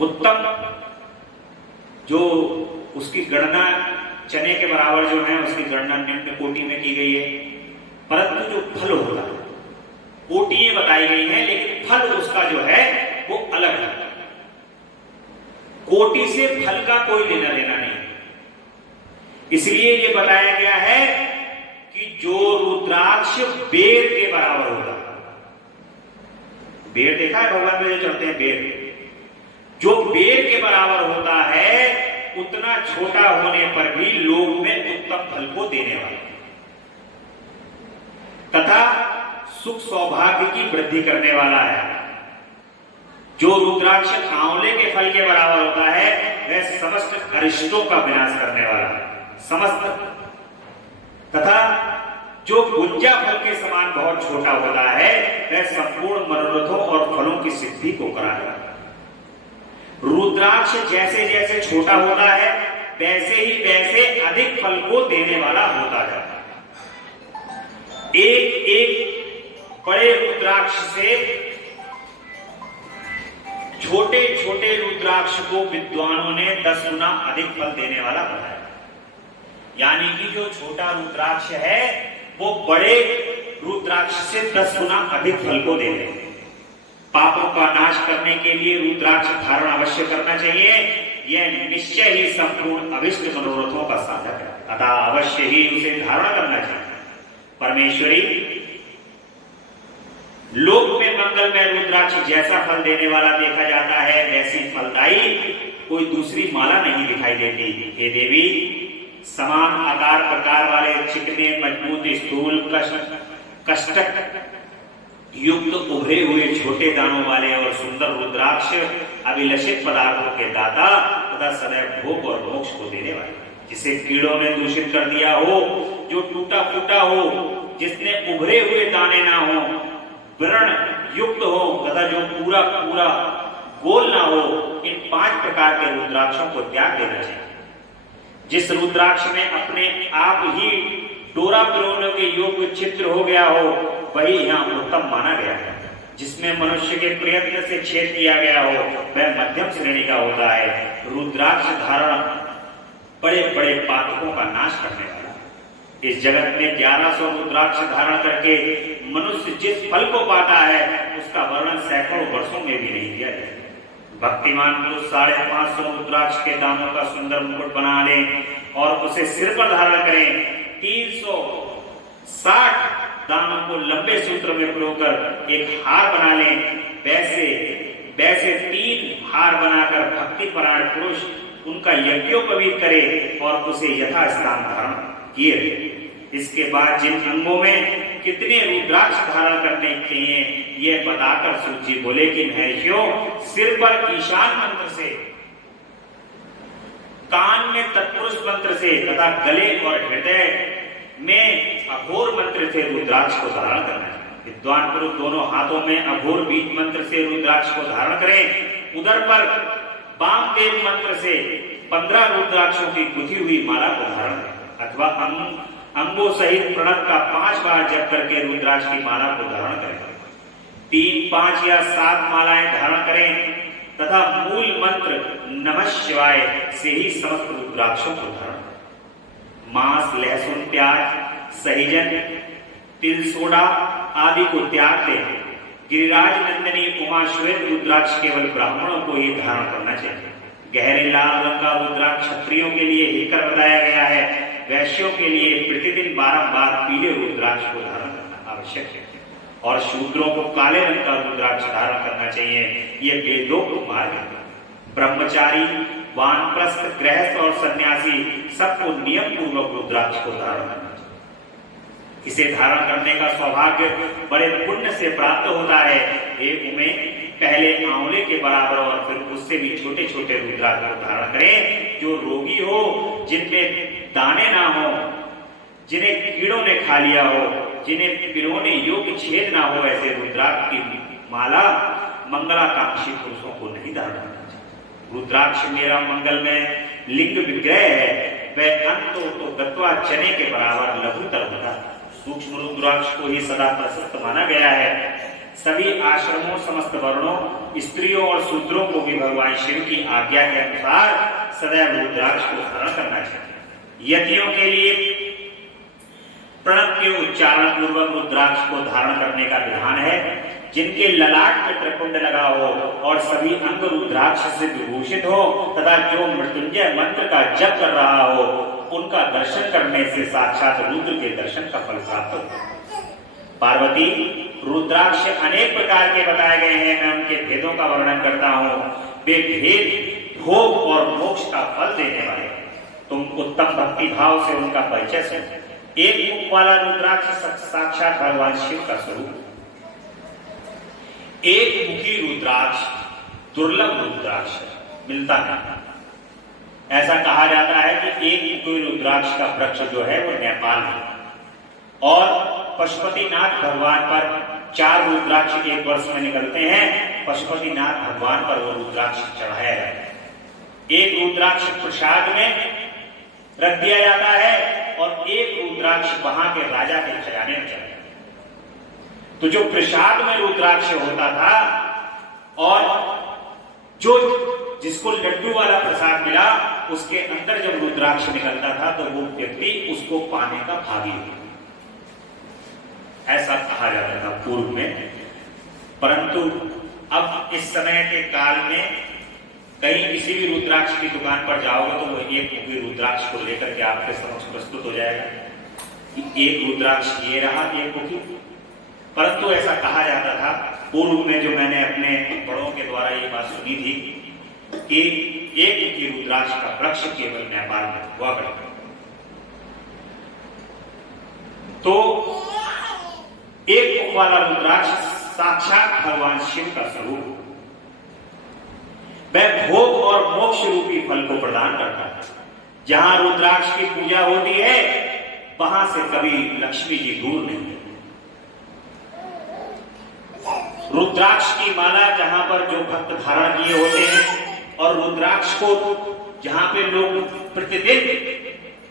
उत्तम जो उसकी गणना चने के बराबर जो है उसकी गणना निम्न कोटि में की गई है, परंतु जो फल होता है कोटियां बताई गई हैं लेकिन फल उसका जो है वो अलग है। कोटि से फल का कोई लेना देना नहीं। इसलिए ये बताया गया है कि जो रुद्राक्ष बेर के बराबर होता है, बेर देखा है भगवान में जो चलते हैं बेर, जो बेर के बराबर होता है उतना छोटा होने पर भी लोग में उत्तम फल को देने वाला तथा सुख सौभाग्य की वृद्धि करने वाला है। जो रुद्राक्ष आंवले के फल के बराबर होता है वह समस्त अरिष्टों का विनाश करने वाला है, समस्त, तथा जो गुंजा फल के समान बहुत छोटा होता है वह संपूर्ण मनोरथों और फलों की सिद्धि को कराएगा। रुद्राक्ष जैसे जैसे छोटा होता है वैसे ही वैसे अधिक फल को देने वाला होता है। एक एक बड़े रुद्राक्ष से छोटे छोटे रुद्राक्ष को विद्वानों ने 10 गुना अधिक फल देने वाला बताया। यानी कि जो छोटा रुद्राक्ष है वो बड़े रुद्राक्ष से 10 गुना अधिक फल को दे रहे हैं। पापों का नाश करने के लिए रुद्राक्ष धारण अवश्य करना चाहिए। यह निश्चय ही संपूर्ण अभिष्ट मनोरथों का साधक है, अतः अवश्य ही उसे धारण करना चाहिए। परमेश्वरी, लोक में मंगलमय रुद्राक्ष जैसा फल देने वाला देखा जाता है वैसी फलदायी कोई दूसरी माला नहीं दिखाई देती। हे देवी, समान आकार प्रकार वाले चिकने मजबूत स्थूल कष्टक युक्त उभरे हुए छोटे दानों वाले और सुंदर रुद्राक्ष अभिलषित पदार्थों के दाता तथा सदैव भोग और मोक्ष को देने वाले, जिसे कीड़ों ने दूषित कर दिया हो, जो टूटा फूटा हो, जिसने उभरे हुए दाने ना हो, व्रण युक्त हो तथा जो पूरा पूरा गोल ना हो, इन 5 प्रकार के रुद्राक्षों को त्याग देना चाहिए। जिस रुद्राक्ष में अपने आप ही डोरा पिरोने के योग्य चित्र हो गया हो वही यहाँ उत्तम माना गया है। जिसमें मनुष्य के प्रयत्न से छेद किया गया हो वह मध्यम श्रेणी का होता है। रुद्राक्ष धारण बड़े बड़े पातकों का नाश करने वाला। इस जगत में 1100 रुद्राक्ष धारण करके मनुष्य जिस फल को पाता है उसका वर्णन सैकड़ों वर्षों में भी नहीं किया जाए। भक्तिमान पुरुष 550 रुद्राक्ष के दानों का सुंदर मुकुट बना ले और उसे सिर पर धारण करें। 360 दानों को लंबे सूत्र में पिरोकर एक हार बना लें। वैसे 3 हार बनाकर भक्ति परायण पुरुष उनका यज्ञोपवीत करे और उसे यथास्थान धारण किए। इसके बाद जिन अंगों में कितने रुद्राक्ष धारण करने चाहिए यह बताकर सूत जी बोले कि महर्षियों, सिर पर ईशान मंत्र से, कान में तत्पुरुष मंत्र से तथा गले और हृदय में अघोर मंत्र से रुद्राक्ष को धारण करना है। विद्वान पुरुष दोनों हाथों में अघोर बीज मंत्र से रुद्राक्ष को धारण करें। उधर पर वामदेव मंत्र से 15 रुद्राक्षों की गुथी हुई माला को धारण करें अथवा अंगों सहित प्रणव का 5 बार जप करके रुद्राक्ष की माला को धारण करें। 3, 5 या 7 मालाएं धारण करें तथा मूल मंत्र नमः शिवाय से ही समस्त रुद्राक्षों को धारण करें। मांस, लहसुन, प्याज, सहीजन, तिल, सोडा आदि को त्याग दें। गिरिराज नंदनी उमा श्वेत रुद्राक्ष केवल ब्राह्मणों को ही धारण करना चाहिए। गहरे लाल रंग का रुद्राक्ष क्षत्रियों के लिए हिकर बताया गया है। वैश्यों के लिए प्रतिदिन 12 बार पीले रुद्राक्ष को धारण करना आवश्यक है और शूद्रों को काले रंग का रुद्राक्ष धारण करना चाहिए। ये वेदोक्त मार्ग है। ब्रह्मचारी, वानप्रस्थ, गृहस्थ और सन्यासी सबको नियम पूर्वक रुद्राक्ष को धारण करना चाहिए। इसे धारण करने का सौभाग्य बड़े पुण्य से प्राप्त होता है। एक में पहले आंवले के बराबर और फिर उससे भी छोटे छोटे रुद्राक्ष को धारण करें। जो रोगी हो, जिनमें दाने ना हो, जिन्हें कीड़ों ने खा लिया हो, जिन्हें पिरोने योग्य छेद ना हो, ऐसे रुद्राक्ष की माला मंगलाकांक्षी पुरुषों को नहीं धारण करना चाहिए। रुद्राक्ष मेरा मंगलमय लिंग विग्रह है। वह अंत तो गत्वा चने के बराबर लघुतर होता है। सूक्ष्म रुद्राक्ष को ही सदा प्रशस्त माना गया है। सभी आश्रमों, समस्त वर्णों, स्त्रियों और शूद्रों को भी भगवान शिव की आज्ञा के अनुसार सदैव रुद्राक्ष को धारण करना चाहिए। यतियों के लिए प्रणव के उच्चारण पूर्वक रुद्राक्ष को धारण करने का विधान है। जिनके ललाट में त्रिपुंड लगा हो और सभी अंग रुद्राक्ष से विभूषित हो तथा जो मृत्युंजय मंत्र का जप कर रहा हो, उनका दर्शन करने से साक्षात रुद्र के दर्शन का फल प्राप्त होता है। पार्वती, रुद्राक्ष अनेक प्रकार के बताए गए हैं। मैं उनके भेदों का वर्णन करता हूँ। वे भेद भोग और मोक्ष का फल देने वाले। तुम उत्तम भक्ति भाव से उनका परिचय सुनो। एक मुख वाला रुद्राक्ष साक्षात भगवान शिव का स्वरूप। एक मुखी रुद्राक्ष दुर्लभ रुद्राक्ष मिलता नहीं। ऐसा कहा जाता है कि एक मुखी रुद्राक्ष का वृक्ष जो है वो नेपाल में, और पशुपतिनाथ भगवान पर 4 रुद्राक्ष एक वर्ष में निकलते हैं। पशुपतिनाथ भगवान पर वो रुद्राक्ष चढ़ाया जाता है। एक रुद्राक्ष प्रसाद में रख दिया जाता है और एक रुद्राक्ष वहां के राजा के खजाने में चढ़ा। तो जो प्रसाद में रुद्राक्ष होता था और जो जिसको लड्डू वाला प्रसाद मिला, उसके अंदर जब रुद्राक्ष निकलता था तो वो व्यक्ति उसको पाने का भागी होता, ऐसा कहा जाता था पूर्व में। परंतु अब इस समय के काल में कहीं किसी भी रुद्राक्ष की दुकान पर जाओगे तो वो एक मुखी रुद्राक्ष को लेकर के आपके समक्ष प्रस्तुत हो जाएगा कि एक रुद्राक्ष ये रहा, एक मुखी। परंतु ऐसा कहा जाता था पूर्व में, जो मैंने अपने बड़ों के द्वारा ये बात सुनी थी कि एक मुखी रुद्राक्ष का वृक्ष केवल नेपाल में हुआ करता। तो एक मुख वाला रुद्राक्ष साक्षात भगवान शिव का स्वरूप, वह भोग और मोक्ष रूपी फल को प्रदान करता है। जहां रुद्राक्ष की पूजा होती है वहां से कभी लक्ष्मी जी दूर नहीं है। रुद्राक्ष की माला जहां पर जो भक्त धारण किए होते हैं और रुद्राक्ष को जहां पे लोग प्रतिदिन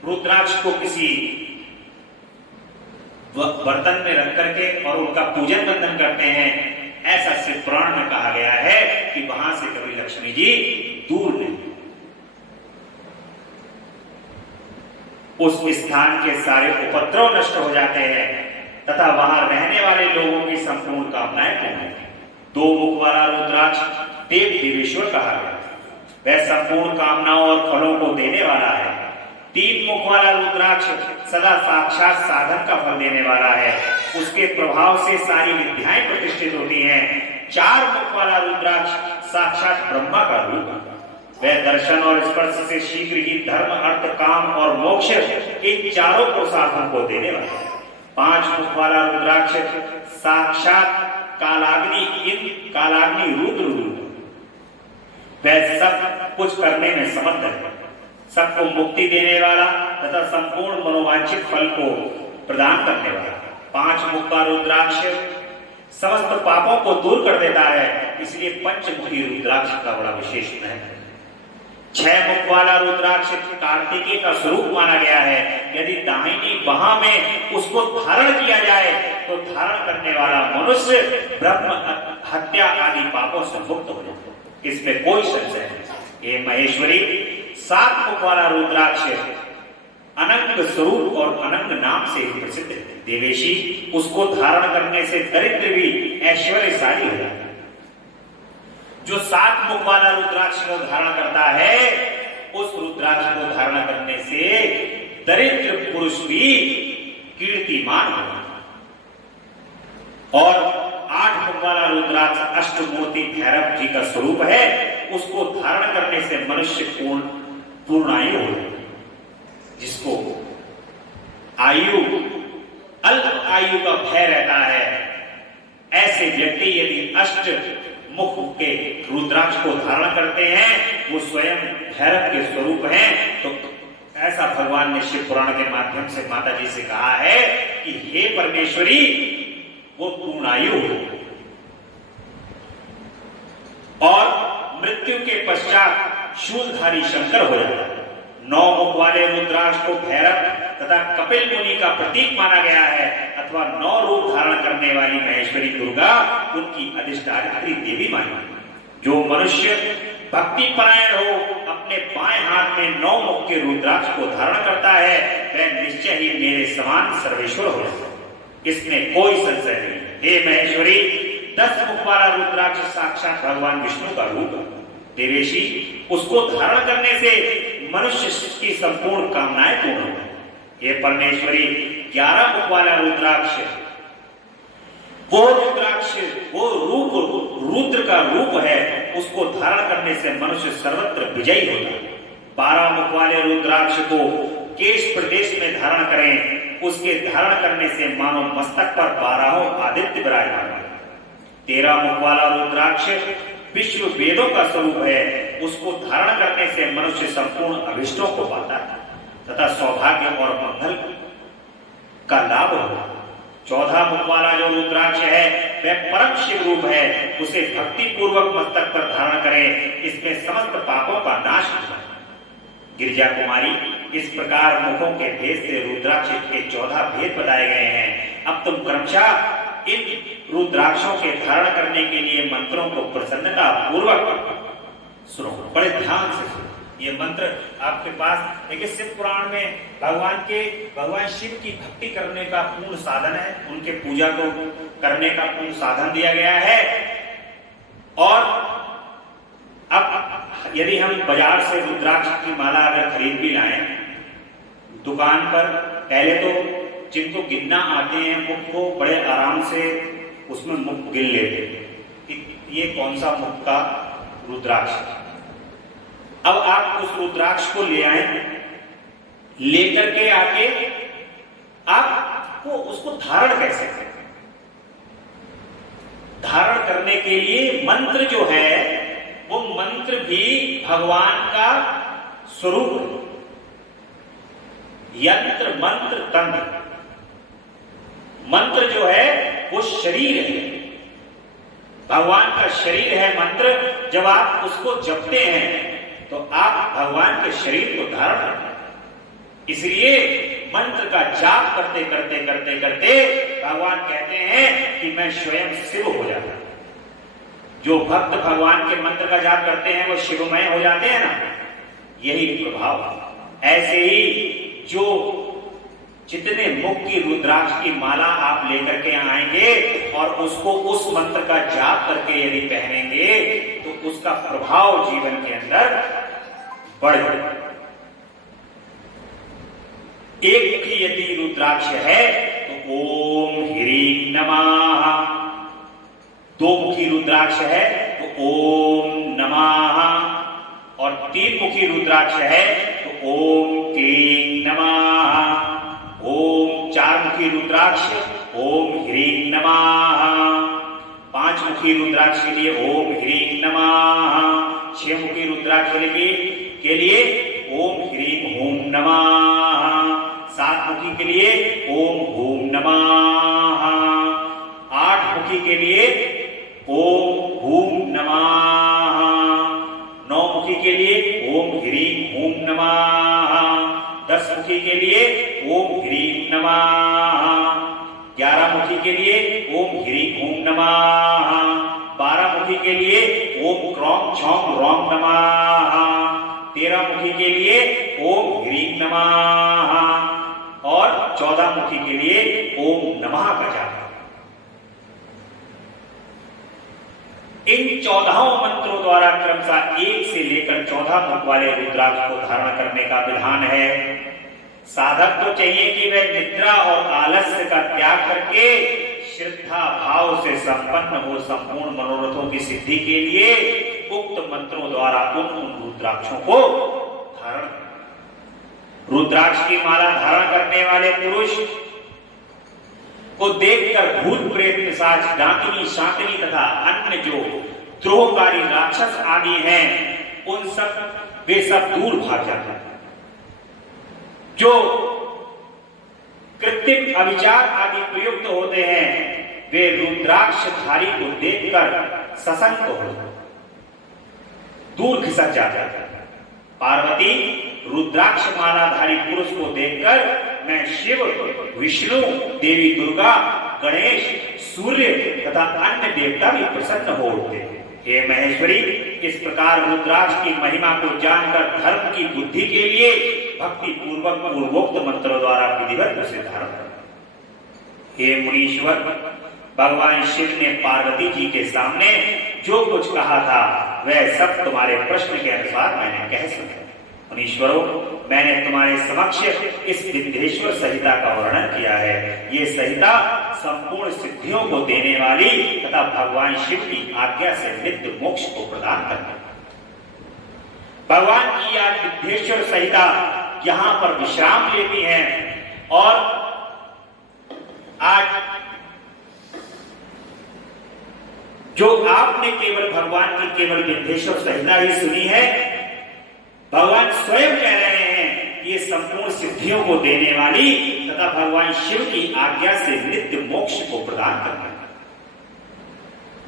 रुद्राक्ष को किसी बर्तन में रख करके और उनका पूजन बंधन करते हैं, ऐसा सिर्फ पुराण में कहा गया है कि वहां से कभी लक्ष्मी जी दूर नहीं। उस स्थान के सारे उपद्रव नष्ट हो जाते हैं तथा वहां रहने वाले लोगों की संपूर्ण कामनाएं पूर्ण होती हैं। 2 मुख वाला रुद्राक्ष देव देवेश्वर कहा गया, वह संपूर्ण कामनाओं और फलों को देने वाला है। 3 मुख वाला रुद्राक्ष सदा साक्षात साधन का फल देने वाला है, उसके प्रभाव से सारी विद्याएं प्रतिष्ठित होती हैं। 4 मुख वाला रुद्राक्ष साक्षात ब्रह्मा का रूप, वह दर्शन और स्पर्श से शीघ्र ही धर्म अर्थ काम और मोक्ष इन चारों पुरुषार्थों को देने वाला है। 5 मुख वाला रुद्राक्ष साक्षात कालाग्नि रुद्र रूप, वह सब कुछ करने में समर्थ है, सबको मुक्ति देने वाला तथा संपूर्ण मनोवांछित फल को प्रदान करने वाला। 5 मुख का रुद्राक्ष समस्त पापों को दूर कर देता है, इसलिए पंचमुखी रुद्राक्ष का बड़ा विशेष महत्व है। 6 मुख वाला रुद्राक्ष कार्तिकेय का स्वरूप माना गया है। यदि दाहिनी बाह में उसको धारण किया जाए तो धारण करने वाला मनुष्य ब्रह्म हत्या आदि पापों से मुक्त हो जाता है, इसमें कोई संशय नहीं। हे महेश्वरी, 7 मुख वाला रुद्राक्ष अनंग स्वरूप और अनंग नाम से प्रसिद्ध है। देवेशी, उसको धारण करने से दरिद्र भी ऐश्वर्यशाली हो जाता है। जो 7 मुख वाला रुद्राक्ष को धारण करता है, उस रुद्राक्ष को धारण करने से दरिद्र पुरुष भी कीर्तिमान होगा। और 8 मुख वाला रुद्राक्ष अष्टमूर्ति भैरव जी का स्वरूप है, उसको धारण करने से मनुष्य पूर्णायु हो जाता है। जिसको अल्प आयु का भय रहता है, ऐसे व्यक्ति यदि अष्ट मुख के रुद्राक्ष को धारण करते हैं, वो स्वयं भैरव के स्वरूप हैं। तो ऐसा भगवान ने शिव पुराण के माध्यम से माता जी से कहा है कि हे परमेश्वरी, वो पूर्णायु हो और मृत्यु के पश्चात शूलधारी शंकर हो जाता है। 9 मुख वाले रुद्राक्ष को भैरव तथा कपिल मुनि का प्रतीक माना गया है, अथवा 9 रूप धारण करने वाली महेश्वरी दुर्गा उनकी अधिष्ठात्री देवी मानी। जो मनुष्य भक्ति परायण हो, अपने बाएं हाथ में 9 मुख के रुद्राक्ष को धारण करता है, वह निश्चय ही मेरे समान सर्वेश्वर हो जाता है, इसमें कोई संशय नहीं। हे महेश्वरी, 10 मुख वाला रुद्राक्ष साक्षात भगवान विष्णु का रूप है। देवेशी, उसको धारण करने से मनुष्य की संपूर्ण कामनाएं पूर्ण होती हैं। हे परमेश्वरी, 11 मुख वाला रुद्राक्ष वो रूप रुद्र का रूप है, उसको धारण करने से मनुष्य सर्वत्र विजयी होता है। 12 मुख वाले रुद्राक्ष को केश प्रदेश में धारण करें, उसके धारण करने से मानो मस्तक पर 12 आदित्य विराजमान है। 13 मुख वाला रुद्राक्ष विश्व वेदों का स्वरूप है, उसको धारण करने से मनुष्य संपूर्ण अभिष्टों को पाता है तथा सौभाग्य और मंगल का लाभ होता है। 14 मुख वाला जो रुद्राक्ष है वह परम शिव रूप है, उसे भक्ति पूर्वक मस्तक पर धारण करें, इसमें समस्त पापों का नाश होता है। गिरिजा कुमारी, इस प्रकार मुखों के भेद से रुद्राक्ष के 14 भेद बताए गए हैं। अब तुम क्रमशः इन रुद्राक्षों के धारण करने के लिए मंत्रों को प्रसन्नता पूर्वक सुनो, बड़े ध्यान से सुनो। ये मंत्र आपके पास देखिए, शिव पुराण में भगवान शिव की भक्ति करने का पूर्ण साधन है, उनके पूजा को करने का पूर्ण साधन दिया गया है। और अब यदि हम बाजार से रुद्राक्ष की माला अगर खरीद भी लाएं दुकान पर, पहले तो जिनको गिनना आते हैं मुख को बड़े आराम से उसमें मुख गिन लेते हैं, ये कौन सा मुख का रुद्राक्ष है। अब आप उस रुद्राक्ष को ले आए, लेकर के आके आपको उसको धारण कैसे करें। धारण करने के लिए मंत्र जो है वो मंत्र भी भगवान का स्वरूप है। यंत्र मंत्र तंत्र, मंत्र जो है वो शरीर है, भगवान का शरीर है मंत्र। जब आप उसको जपते हैं तो आप भगवान के शरीर को धारण करते हैं। इसलिए मंत्र का जाप करते करते करते करते भगवान कहते हैं कि मैं स्वयं शिव हो जाता हूं। जो भक्त भगवान के मंत्र का जाप करते हैं वो शिवमय हो जाते हैं ना, यही प्रभाव। ऐसे ही जो जितने मुख की रुद्राक्ष की माला आप लेकर के आएंगे और उसको उस मंत्र का जाप करके यदि पहनेंगे तो उसका प्रभाव जीवन के अंदर बढ़ जाएगा। एक मुखी यदि रुद्राक्ष है तो ओम ह्रीं नमः, दो मुखी रुद्राक्ष है तो ओम नमः, और तीन मुखी रुद्राक्ष है तो ओम क्लीं नमः, ओम चार मुखी रुद्राक्ष ओम ह्रीं नमः, पांच मुखी रुद्राक्ष के लिए ओम ह्रीं नमः, छह मुखी रुद्राक्ष के लिए ओम ह्रीं हूं नमः, सात मुखी के लिए ओम हूं नमः, आठ मुखी के लिए ओम हूं नमः, नौ मुखी के लिए ओम ह्रीं हूं नमः, 10 मुखी के लिए ओम ह्रीं नमः, 11 मुखी के लिए ओम ह्रीं हूं नमः, 12 मुखी के लिए ओम क्रौम छौम रौम नमः, 13 मुखी के लिए ओम ह्रीं नमः, और 14 मुखी के लिए ओम नमः का जाप। इन 14 मंत्रों द्वारा क्रमशः 1 से लेकर 14 मुख वाले रुद्राक्ष को धारण करने का विधान है। साधक को चाहिए कि वह निद्रा और आलस्य का त्याग करके श्रद्धा भाव से संपन्न हो संपूर्ण मनोरथों की सिद्धि के लिए उक्त मंत्रों द्वारा उन रुद्राक्षों को धारण। रुद्राक्ष की माला धारण करने वाले पुरुष को देखकर भूत प्रेत पिशाच डाकिनी शाकिनी तथा अन्य जो द्रोहकारी राक्षस आदि हैं उन सब वे सब दूर भाग जाते हैं। जो कृत्रिम अविचार आदि प्रयुक्त होते हैं वे रुद्राक्षधारी को देखकर सशंक हो दूर खिसक जाते हैं। पार्वती रुद्राक्ष मालाधारी पुरुष को देखकर मैं शिव, विष्णु, देवी दुर्गा, गणेश, सूर्य तथा अन्य देवता भी प्रसन्न हो उठते। हे महेश्वरी, इस प्रकार रुद्राक्ष की महिमा को जानकर धर्म की बुद्धि के लिए भक्ति पूर्वक पूर्वोक्त मंत्रों द्वारा विधिवत उसे धारण कर। हे मुनीश्वर, भगवान शिव ने पार्वती जी के सामने जो कुछ कहा था वह सब तुम्हारे प्रश्न के अनुसार मैंने कह सुना। मुनीश्वरों, मैंने तुम्हारे समक्ष इस विद्येश्वर संहिता का वर्णन किया है। ये संहिता संपूर्ण सिद्धियों को देने वाली तथा भगवान शिव की आज्ञा से नित्य मोक्ष को प्रदान करती है। भगवान की यह विद्येश्वर संहिता यहाँ पर विश्राम लेती है और आज जो आपने केवल भगवान की केवल विद्येश्वर संहिता ही सुनी है, भगवान स्वयं कह रहे हैं ये संपूर्ण सिद्धियों को देने वाली तथा भगवान शिव की आज्ञा से नित्य मोक्ष को प्रदान करना है।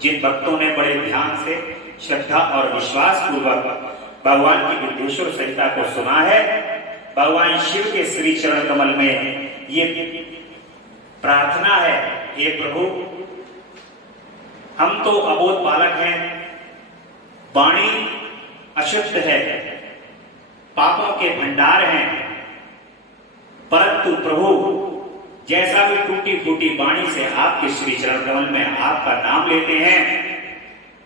जिन भक्तों ने बड़े ध्यान से श्रद्धा और विश्वास पूर्वक भगवान की विद्येश्वर संहिता को सुना है, भगवान शिव के श्री चरण कमल में ये प्रार्थना है, हे प्रभु, हम तो अबोध बालक हैं, वाणी अशुद्ध है, पापों के भंडार हैं, परंतु प्रभु जैसा भी टूटी फूटी वाणी से आपके श्री चरण कमल में आपका नाम लेते हैं,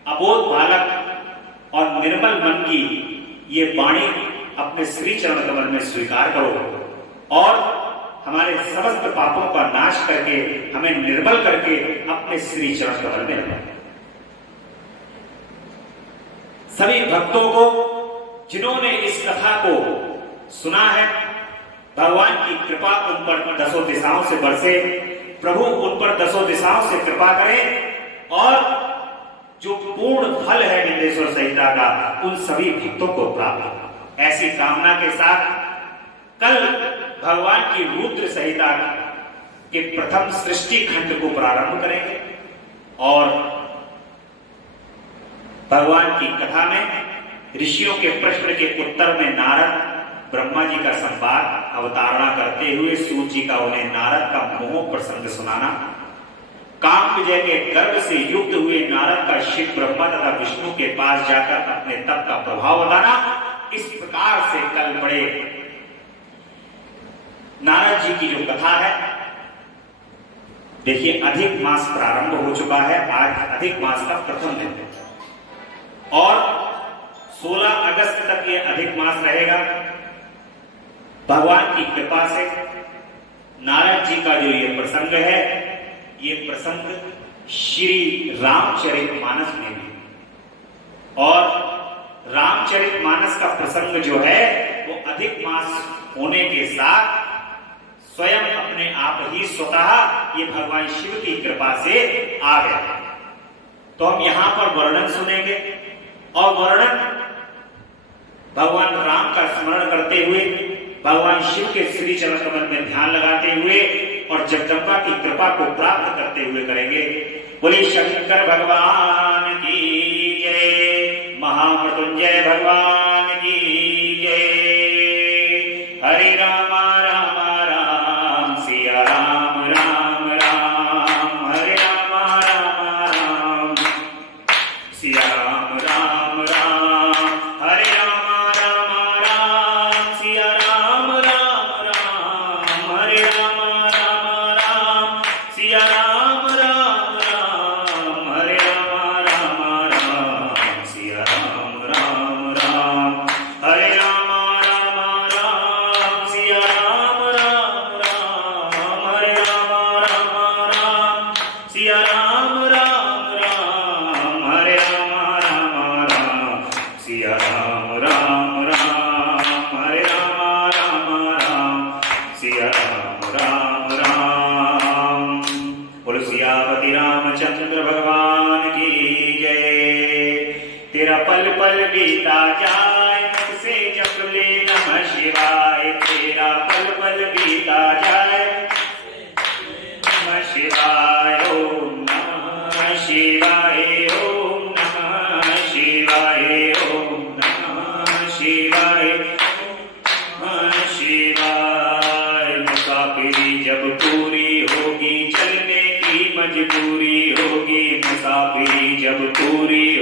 अबोध बालक और निर्मल मन की ये वाणी अपने श्री चरण कमल में स्वीकार करो और हमारे समस्त पापों का नाश करके हमें निर्मल करके अपने श्री चरण कमल में रखो। सभी भक्तों को जिन्होंने इस कथा को सुना है, भगवान की कृपा उन पर दसों दिशाओं से बरसे, प्रभु उन पर दसों दिशाओं से कृपा करें और जो पूर्ण फल है विद्येश्वर संहिता का उन सभी भक्तों को प्राप्त हो। ऐसी कामना के साथ कल भगवान की रुद्र संहिता के प्रथम सृष्टि खंड को प्रारंभ करेंगे और भगवान की कथा में ऋषियों के प्रश्न के उत्तर में नारद ब्रह्मा जी का संवाद अवतारणा करते हुए सूर्य जी का उन्हें नारद का मोह प्रसंग सुनाना, काम विजय के गर्व से युक्त हुए नारद का शिव ब्रह्मा तथा विष्णु के पास जाकर अपने तप का प्रभाव बताना, इस प्रकार से कल बड़े नारद जी की जो कथा है, देखिए अधिक मास प्रारंभ हो चुका है, आज अधिक मास का प्रथम दिन है और 16 अगस्त तक ये अधिक मास रहेगा। भगवान की कृपा से नारद जी का जो ये प्रसंग है, ये प्रसंग श्री रामचरितमानस में भी, और रामचरितमानस का प्रसंग जो है वो अधिक मास होने के साथ स्वयं अपने आप ही स्वतः ये भगवान शिव की कृपा से आ गया। तो हम यहां पर वर्णन सुनेंगे और वर्णन भगवान राम का स्मरण करते हुए, भगवान शिव के श्री चरण कमल में ध्यान लगाते हुए और जगदम्बा की कृपा को प्राप्त करते हुए करेंगे। बोले शंकर भगवान की जय, महामृत्युंजय भगवान की जय। हरे राम राम राम सिया राम राम राम, हरे राम राम राम सिया राम राम राम, हरे राम राम राम सिया राम राम राम, हरे राम राम राम सिया राम राम राम, हरे राम राम राम सिया राम राम राम, हरे राम राम राम सिया राम राम राम, हरे राम राम राम सिया राम राम राम, हरे राम राम राम सिया राम राम राम, हरे राम राम राम सिया राम राम राम। बोलो सियापति रामचंद्र भगवान की जय। तेरा पल पल बीता जाए, मुझसे जप ले नमः शिवाय, तेरा पल पल बीता जाए नमः शिवाय, ओम नमः शिवाय, ओम नमः शिवाय, ओम नमः शिवाय, नमः शिवाय। मुसाफिरी जब पूरी होगी, चलने की मजबूरी होगी, मुसाफिरी जब पूरी